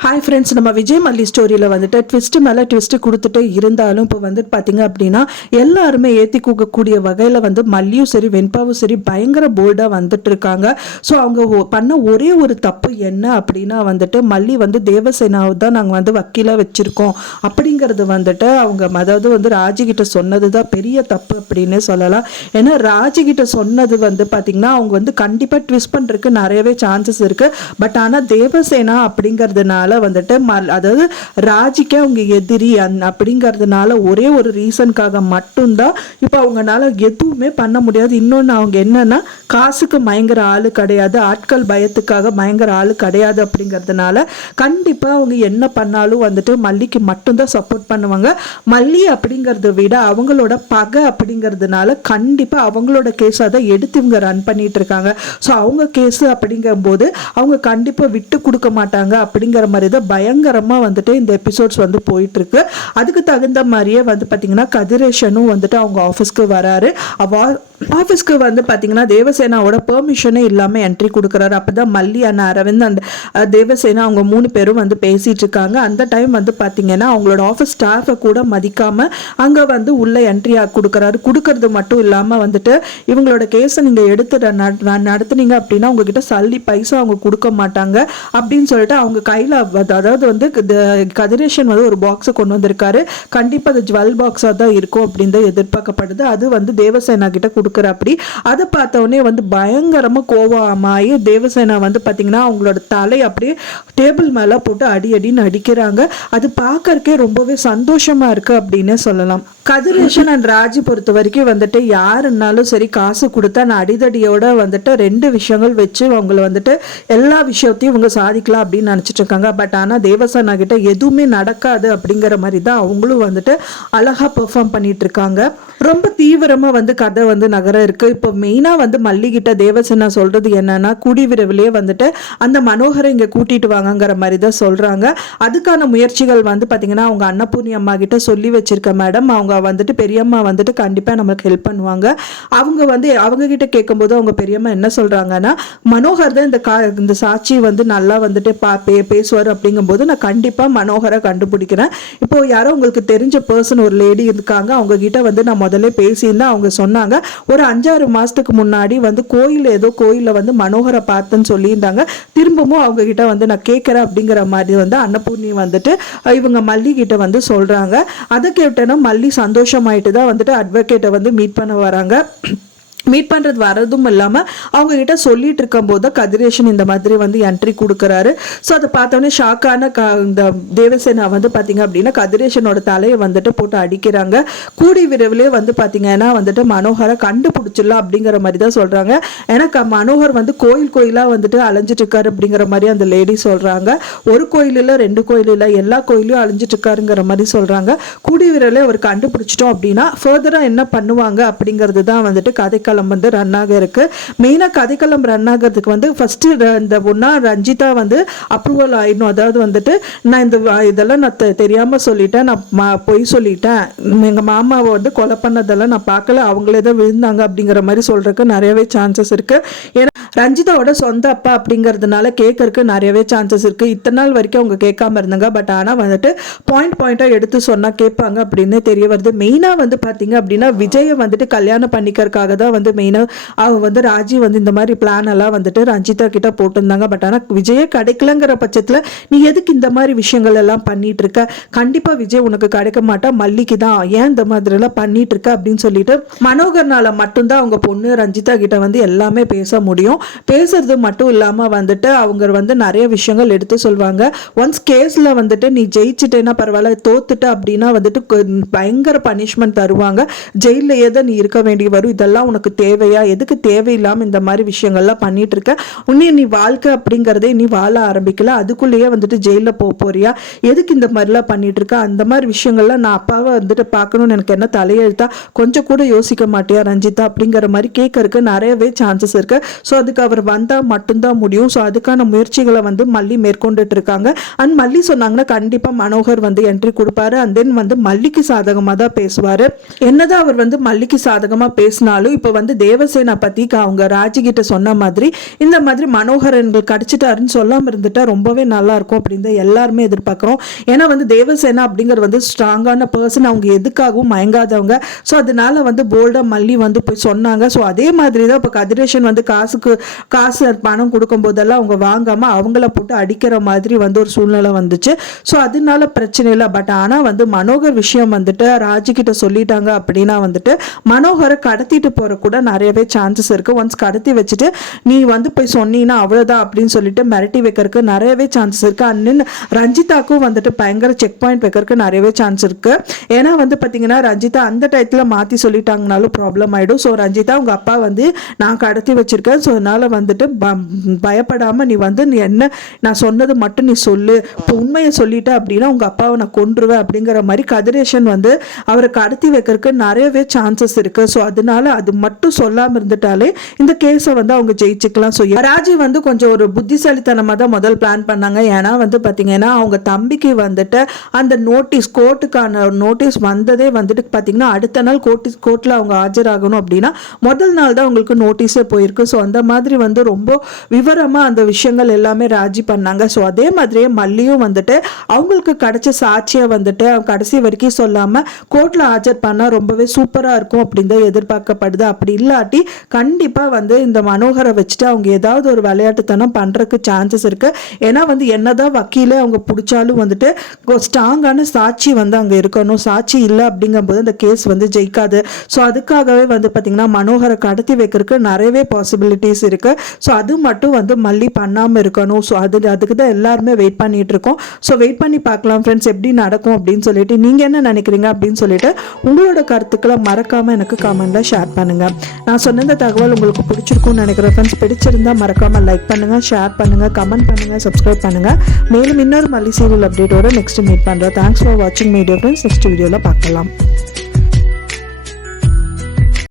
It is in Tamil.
ஹாய் ஃப்ரெண்ட்ஸ் நம்ம விஜய் மல்லி ஸ்டோரியில் வந்துட்டு ட்விஸ்ட்டு மேலே ட்விஸ்ட்டு கொடுத்துட்டே இருந்தாலும் இப்போ வந்துட்டு பார்த்தீங்க அப்படின்னா எல்லாருமே ஏற்றி கூக்கக்கூடிய வகையில் வந்து மல்லியும் சரி வெண்பாவும் சரி பயங்கர போல்டாக வந்துட்டு இருக்காங்க ஸோ அவங்க பண்ண ஒரே ஒரு தப்பு என்ன அப்படின்னா வந்துட்டு மல்லி வந்து தேவசேனாவை தான் நாங்கள் வந்து வக்கீலாக வச்சுருக்கோம். அப்படிங்கிறது வந்துட்டு அவங்க அதாவது வந்து ராஜிகிட்ட சொன்னது தான் பெரிய தப்பு அப்படின்னு சொல்லலாம். ஏன்னா ராஜிகிட்ட சொன்னது வந்து பார்த்திங்கன்னா அவங்க வந்து கண்டிப்பாக ட்விஸ்ட் பண்ணுறதுக்கு நிறையவே சான்சஸ் இருக்குது பட் ஆனால் தேவசேனா அப்படிங்கிறதுனால வந்துட்டு அதாவது ராஜிக்கு அவங்க எதிரி அந் அப்படிங்கிறதுனால ஒரே ஒரு ரீசனுக்காக மட்டும்தான் இப்போ அவங்கனால எதுவுமே பண்ண முடியாது. இன்னொன்று அவங்க என்னன்னா காசுக்கு பயங்கர ஆளு கிடையாது ஆட்கள் பயத்துக்காக பயங்கர ஆளு கிடையாது அப்படிங்கிறதுனால கண்டிப்பாக அவங்க என்ன பண்ணாலும் வந்துட்டு மல்லிக்கு மட்டும்தான் சப்போர்ட் பண்ணுவாங்க. மல்லி அப்படிங்கிறத விட அவங்களோட பகை அப்படிங்கிறதுனால கண்டிப்பாக அவங்களோட கேஸை தான் எடுத்து இவங்க ரன் பண்ணிட்டு இருக்காங்க. ஸோ அவங்க கேஸு அப்படிங்கும்போது அவங்க கண்டிப்பாக விட்டு கொடுக்க மாட்டாங்க அப்படிங்கிற மாதிரி தான் பயங்கரமாக வந்துட்டு இந்த எபிசோட்ஸ் வந்து போயிட்டுருக்கு. அதுக்கு தகுந்த மாதிரியே வந்து பார்த்தீங்கன்னா கதிரேஷனும் வந்துட்டு அவங்க ஆஃபீஸ்க்கு வராரு. அவ ஆஃபீஸ்க்கு வந்து பார்த்தீங்கன்னா தேவசேனாவோட பெர்மிஷனே இல்லாமல் என்ட்ரி கொடுக்குறாரு. அப்போ தான் மல்லி அண்ணா அரவிந்த் அந்த தேவசேனா அவங்க மூணு பேரும் வந்து பேசிகிட்டு இருக்காங்க. அந்த டைம் வந்து பார்த்தீங்கன்னா அவங்களோட ஆஃபீஸ் ஸ்டாஃபை கூட மதிக்காமல் அங்கே வந்து உள்ளே என்ட்ரி கொடுக்குறாரு. கொடுக்கறது மட்டும் இல்லாமல் வந்துட்டு இவங்களோட கேஸை நீங்கள் எடுத்து நடத்துனீங்க அப்படின்னா உங்ககிட்ட சல்லி பைசா அவங்க கொடுக்க மாட்டாங்க. அப்படின்னு சொல்லிட்டு அவங்க கையில் அதாவது வந்து கதிரேஷன் வந்து ஒரு பாக்ஸை கொண்டு வந்திருக்காரு. கண்டிப்பாக அது ஜுவல் பாக்ஸாக தான் இருக்கும் அப்படின்னு தான் எதிர்பார்க்கப்படுது. அது வந்து தேவசேனா கிட்ட கொடுக்குற அப்படி அதை பார்த்த உடனே வந்து பயங்கரமாக கோவமாயி தேவசேனா வந்து பார்த்தீங்கன்னா அவங்களோட தலை அப்படியே டேபிள் மேலே போட்டு அடி அடின்னு அடிக்கிறாங்க. அது பார்க்கறக்கே ரொம்பவே சந்தோஷமா இருக்கு அப்படின்னு சொல்லலாம். கதிரேஷன் அண்ட் ராஜி பொறுத்த வரைக்கும் வந்துட்டு யாருன்னாலும் சரி காசு கொடுத்தா நான் அடிதடியோட வந்துட்டு ரெண்டு விஷயங்கள் வச்சு அவங்கள வந்துட்டு எல்லா விஷயத்தையும் இவங்க சாதிக்கலாம் அப்படின்னு நினச்சிட்டு இருக்காங்க. பட் ஆனால் தேவசானா கிட்ட எதுவுமே நடக்காது அப்படிங்கிற மாதிரி தான் அவங்களும் வந்துட்டு அழகா பெர்ஃபார்ம் பண்ணிட்டு இருக்காங்க ரொம்ப தீவிரமாக வந்து கதை வந்து நகர இருக்கு. இப்போ மெயினாக வந்து மல்லிகிட்ட தேவசனா சொல்றது என்னன்னா கூடி விரைவிலேயே வந்துட்டு அந்த மனோகரை இங்கே கூட்டிட்டு வாங்கங்கிற மாதிரி தான் சொல்றாங்க. அதுக்கான முயற்சிகள் வந்து பார்த்தீங்கன்னா அவங்க அன்னபூர்ணி அம்மா கிட்ட சொல்லி வச்சிருக்க மேடம் அவங்க வந்துட்டு பெரியம்மா வந்துட்டு கண்டிப்பாக நமக்கு ஹெல்ப் பண்ணுவாங்க. அவங்க வந்து அவங்க கிட்ட கேட்கும்போது அவங்க பெரியம்மா என்ன சொல்றாங்கன்னா மனோகர் தான் இந்த கா இந்த சாட்சி வந்து நல்லா வந்துட்டு பா பே பேசுவார். அப்படிங்கும்போது நான் கண்டிப்பாக மனோகரை கண்டுபிடிக்கிறேன். இப்போ யாரோ உங்களுக்கு தெரிஞ்ச பர்சன் ஒரு லேடி இருக்காங்க. அவங்க கிட்ட வந்து நான் முதல்ல பேசியிருந்தேன். அவங்க சொன்னாங்க ஒரு அஞ்சாறு மாதத்துக்கு முன்னாடி வந்து கோயில் ஏதோ கோயிலில் வந்து மனோகரை பார்த்தேன்னு சொல்லியிருந்தாங்க. திரும்பவும் அவங்க கிட்ட வந்து நான் கேட்குறேன் அப்படிங்கிற மாதிரி வந்து அன்னபூர்ணி வந்துட்டு இவங்க மல்லி கிட்ட வந்து சொல்கிறாங்க அதை கேட்டேன்னா மல்லி சந்தோஷமாயிட்டு தான் வந்துட்டு அட்வொகேட்டை வந்து மீட் பண்ண வராங்க. மீட் பண்ணுறது வரதும் இல்லாமல் அவங்க கிட்ட சொல்லிட்டு இருக்கும்போது தான் கதிரேஷன் இந்த மாதிரி வந்து என்ட்ரி கொடுக்குறாரு. ஸோ அதை பார்த்தோன்னே ஷாக்கான க இந்த தேவசேனா வந்து பார்த்தீங்க அப்படின்னா கதிரேஷனோட தலையை வந்துட்டு போட்டு அடிக்கிறாங்க. கூடி விரைவிலே வந்து பார்த்தீங்கன்னா வந்துட்டு மனோகரை கண்டுபிடிச்சிடலாம் அப்படிங்கிற மாதிரி தான் சொல்கிறாங்க ஏன்னா க- மனோகர் வந்து கோயில் கோயிலாக வந்துட்டு அலைஞ்சிட்டு இருக்காரு அப்படிங்கிற மாதிரி அந்த லேடி சொல்கிறாங்க ஒரு கோயிலில் ரெண்டு கோயிலில் எல்லா கோயிலையும் அலைஞ்சிட்டு இருக்காருங்கிற மாதிரி சொல்கிறாங்க கூடி விரைவிலே அவர் கண்டுபிடிச்சிட்டோம் அப்படின்னா ஃபர்தராக என்ன பண்ணுவாங்க அப்படிங்கிறது தான் வந்துட்டு கதைக்களம் வந்து ரன் ஆக இருக்கு. மெயினாக கதைக்களம் ரன் ஆகிறதுக்கு வந்து ஃபஸ்ட்டு இந்த ஒன்றா ரஞ்சிதா வந்து அப்ரூவல் ஆயிடணும். அதாவது வந்துட்டு நான் இந்த இதெல்லாம் நான் தெ- சொல்லிட்டேன். நான் பொய் சொல்லிட்டேன். எங்கள் மாமாவை வந்து கொலை பண்ணதெல்லாம் நான் பார்க்கல. அவங்களே தான் விழுந்தாங்க அப்படிங்கிற மாதிரி சொல்றதுக்கு நிறையவே சான்சஸ் இருக்கு. ஏன்னா ரஞ்சிதாவோட சொந்த அப்பா அப்படிங்கிறதுனால கேட்கறதுக்கு நிறையவே சான்சஸ் இருக்கு. இத்தனை நாள் வரைக்கும் அவங்க கேட்காம இருந்தாங்க. பட் ஆனால் வந்துட்டு பாயிண்ட் பாயிண்ட்டாக எடுத்து சொன்னால் கேட்பாங்க அப்படின்னு தெரிய வருது. மெயினாக வந்து பார்த்தீங்க அப்படின்னா விஜயை வந்துட்டு கல்யாணம் பண்ணிக்கிறதுக்காக தான் வந்து மெயினாக அவங்க வந்து ராஜி வந்து இந்த மாதிரி பிளான் எல்லாம் வந்துட்டு ரஞ்சிதா கிட்ட போட்டிருந்தாங்க. பட் ஆனால் விஜயே கிடைக்கலங்கிற பட்சத்தில் நீ எதுக்கு இந்த மாதிரி விஷயங்கள் எல்லாம் பண்ணிட்டு இருக்க? கண்டிப்பாக விஜய் உனக்கு கிடைக்க மாட்டா மல்லிக்கு தான். ஏன் இந்த மாதிரி எல்லாம் பண்ணிட்டு இருக்க? அப்படின்னு சொல்லிட்டு மனோகர்னால மட்டும்தான் அவங்க பொண்ணு ரஞ்சிதா கிட்ட வந்து எல்லாமே பேச முடியும். பேசுறது மட்டும் இல்லாமல் வந்துட்டு அவங்க வந்து நிறைய விஷயங்கள் எடுத்து சொல்லுவாங்க ஒன்ஸ் கேஸில் வந்துட்டு நீ ஜெயிச்சுட்டேன்னா பரவாயில்ல தோத்துட்ட அப்படின்னா வந்துட்டு பயங்கர பனிஷ்மெண்ட் தருவாங்க. ஜெயிலையே தான் நீ இருக்க வேண்டி வரும். இதெல்லாம் உனக்கு தேவையா? எதுக்கு தேவையில்லாமல் இந்த மாதிரி விஷயங்கள்லாம் பண்ணிட்டு இருக்க உன்னையும் நீ வாழ்க்கை அப்படிங்கிறதே நீ வாழ ஆரம்பிக்கல. அதுக்குள்ளேயே வந்துட்டு ஜெயிலில் போக போறியா? எதுக்கு இந்த மாதிரிலாம் பண்ணிட்டு இருக்க அந்த மாதிரி விஷயங்கள்லாம் நான் அப்பாவை வந்துட்டு பார்க்கணும்னு எனக்கு என்ன தலையெழுத்தா? கொஞ்சம் கூட யோசிக்க மாட்டியா ரஞ்சிதா அப்படிங்கிற மாதிரி கேட்கறதுக்கு நிறையவே சான்சஸ் இருக்கு. ஸோ அதுக்கு அவர் வந்தால் மட்டும்தான் முடியும். ஸோ அதுக்கான முயற்சிகளை வந்து மல்லி மேற்கொண்டுட்டு இருக்காங்க அண்ட் மல்லி சொன்னாங்கன்னா கண்டிப்பாக மனோகர் வந்து என்ட்ரி கொடுப்பாரு. அண்ட் தென் வந்து மல்லிக்கு சாதகமாக தான் பேசுவார். என்னதான் அவர் வந்து மல்லிக்கு சாதகமாக பேசினாலும் இப்போ வந்து தேவசேனா பற்றி அவங்க ராஜிகிட்ட சொன்ன மாதிரி இந்த மாதிரி மனோகரன்கள் கடிச்சிட்டாருன்னு சொல்லாமல் இருந்துட்டா ரொம்பவே நல்லா இருக்கும் அப்படின்னு தான் எல்லாருமே எதிர்பார்க்குறோம். ஏன்னா வந்து தேவசேனா அப்படிங்கிறது வந்து ஸ்ட்ராங்கான பர்சன் அவங்க எதுக்காகவும் மயங்காதவங்க. ஸோ அதனால வந்து போல்டாக மல்லி வந்து போய் சொன்னாங்க. ஸோ அதே மாதிரி தான் இப்போ கதிரேஷன் வந்து காசுக்கு காசு பணம் கொடுக்கும் போதெல்லாம் அவங்க வாங்காமல் அவங்கள போட்டு அடிக்கிற மாதிரி வந்து ஒரு சூழ்நிலை வந்துச்சு. ஸோ அதனால பிரச்சனை இல்லை. பட் ஆனால் வந்து மனோகர் விஷயம் வந்துட்டு ராஜி சொல்லிட்டாங்க அப்படின்னா வந்துட்டு மனோகரை கடத்திட்டு போகிற கூட நிறையவே சான்சஸ் இருக்குது ஒன்ஸ் கடத்தி வச்சுட்டு நீ வந்து போய் சொன்னீங்கன்னா அவ்வளோதான் அப்படின்னு சொல்லிட்டு மிரட்டி வைக்கிறதுக்கு நிறையவே சான்சஸ் இருக்குது அண்ணன் ரஞ்சிதாக்கும் வந்துட்டு பயங்கர செக் பாயிண்ட் வைக்கிறதுக்கு நிறையவே சான்ஸ் இருக்குது ஏன்னா வந்து பார்த்தீங்கன்னா ரஞ்சிதா அந்த டயத்தில் மாற்றி சொல்லிட்டாங்கனாலும் ப்ராப்ளம் ஆகிடும் ஸோ ரஞ்சிதா உங்கள் அப்பா வந்து நான் கடத்தி வச்சுருக்கேன். ஸோ அதனால் வந்துட்டு பயப்படாமல் நீ வந்து நீ என்ன நான் சொன்னது மட்டும் நீ சொல்லு. இப்போ உண்மையை சொல்லிட்ட அப்படின்னா உங்கள் அப்பாவை நான் கொன்றுவேன் அப்படிங்கிற மாதிரி கதிரேஷன் வந்து அவரை கடத்தி வைக்கிறதுக்கு நிறையவே சான்சஸ் இருக்குது ஸோ அதனால அது மட்டும் மட்டும் சொல்லாமல் இருந்துட்டாலே இந்த கேஸை வந்து அவங்க ஜெயிச்சுக்கலாம். ஸோ ராஜி வந்து கொஞ்சம் ஒரு புத்திசாலித்தனமாக தான் முதல் பிளான் பண்ணாங்க. ஏன்னா வந்து பார்த்தீங்கன்னா அவங்க தம்பிக்கு வந்துட்டு அந்த நோட்டீஸ் கோர்ட்டுக்கான நோட்டீஸ் வந்ததே வந்துட்டு பார்த்தீங்கன்னா அடுத்த நாள் கோர்ட்டு கோர்ட்டில் அவங்க ஆஜராகணும் அப்படின்னா முதல் நாள் தான் அவங்களுக்கு நோட்டீஸே போயிருக்கு. ஸோ அந்த மாதிரி வந்து ரொம்ப விவரமாக அந்த விஷயங்கள் எல்லாமே ராஜி பண்ணாங்க. ஸோ அதே மாதிரியே மல்லியும் வந்துட்டு அவங்களுக்கு கிடைச்ச சாட்சியை வந்துட்டு கடைசி வரைக்கும் சொல்லாமல் கோர்ட்டில் ஆஜர் பண்ணால் ரொம்பவே சூப்பராக இருக்கும் அப்படின்னு தான் எதிர்பார்க்கப்படுது. அப்படி இல்லாட்டி கண்டிப்பாக வந்து இந்த மனோகரை வச்சுட்டு அவங்க ஏதாவது ஒரு விளையாட்டுத்தனம் பண்ணுறதுக்கு சான்சஸ் இருக்குது ஏன்னா வந்து என்னதான் வக்கீலே அவங்க பிடிச்சாலும் வந்துட்டு ஸ்ட்ராங்கான சாட்சி வந்து அங்கே இருக்கணும். சாட்சி இல்லை அப்படிங்கும்போது அந்த கேஸ் வந்து ஜெயிக்காது. ஸோ அதுக்காகவே வந்து பார்த்திங்கன்னா மனோகரை கடத்தி வைக்கிறதுக்கு நிறையவே பாசிபிலிட்டிஸ் இருக்குது ஸோ அது மட்டும் வந்து மல்லி பண்ணாமல் இருக்கணும். ஸோ அது அதுக்கு தான் எல்லாருமே வெயிட் பண்ணிகிட்டு இருக்கோம். ஸோ வெயிட் பண்ணி பார்க்கலாம் ஃப்ரெண்ட்ஸ் எப்படி நடக்கும் அப்படின்னு சொல்லிட்டு நீங்கள் என்ன நினைக்கிறீங்க அப்படின்னு சொல்லிட்டு உங்களோட கருத்துக்களை மறக்காமல் எனக்கு கமெண்ட்டில் ஷேர் பண்ணுங்கள் நான் சொன்ன இந்த தகவல் உங்களுக்கு பிடிச்சிருக்கும்னு நினைக்கிறேன். ஃப்ரெண்ட்ஸ் பிடிச்சிருந்தா மறக்காமல் லைக் பண்ணுங்கள் ஷேர் பண்ணுங்கள் கமெண்ட் பண்ணுங்கள் சப்ஸ்கிரைப் பண்ணுங்கள் மேலும் இன்னொரு மல்லி சீரியல் அப்டேட்டோட நெக்ஸ்ட் மீட் பண்ணுறேன் தேங்க்ஸ் ஃபார் வாட்சிங் மீடியோ ஃப்ரெண்ட்ஸ் நெக்ஸ்ட் வீடியோவில் பார்க்கலாம்.